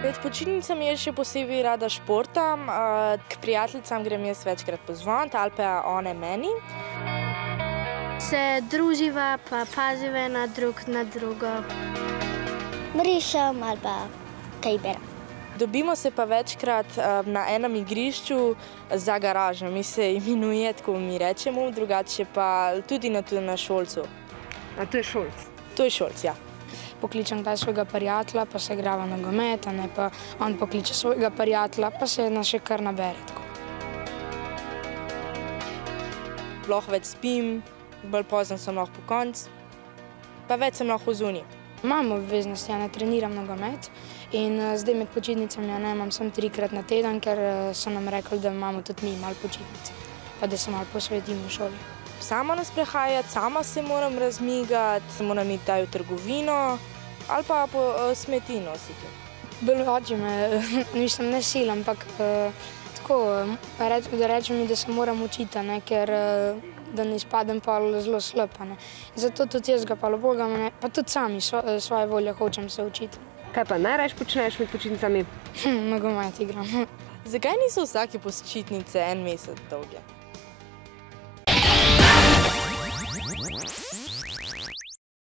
Med počitnicami jaz še posebej rada športam. K prijateljicam grem jaz večkrat pozvonit ali pa one meni. Se druživa pa paziva ena drug na drugo. Rišem ali pa kaj berem. Dobimo se pa večkrat na enem igrišču za garažo. Mi se imenuje, tako mi rečemo, drugače pa tudi na Šolcu. A to je Šolc? To je Šolc, ja. Pokličem kdaj svojega prijatelja, pa se igrava nogomet, pa on pokliče svojega prijatelja, pa se nas še kar nabere. Lahko več spim, bolj pozno sem lahko po koncu, pa več sem lahko zunaj. Imam obveznosti, ja ne treniram nogomet in zdaj med počitnicami imam samo 3-krat na teden, ker so nam rekli, da imamo tudi mi malo počitnice, pa da se malo posvetimo v šoli. Sama nas prehajati, sama se moram razmigati, moram iti taj v trgovino ali pa po smeti nositi. Bolj oči me, mislim, ne sil, ampak tako, da rečem mi, da se moram učiti, ker da ne izpadem pa zelo slab. Zato tudi jaz ga pa lobogam, pa tudi sami svoje volje hočem se učiti. Kaj pa najrajš počneš med počitnicami? Nogomet igram. Zakaj niso vsake počitnice en mesec dolge?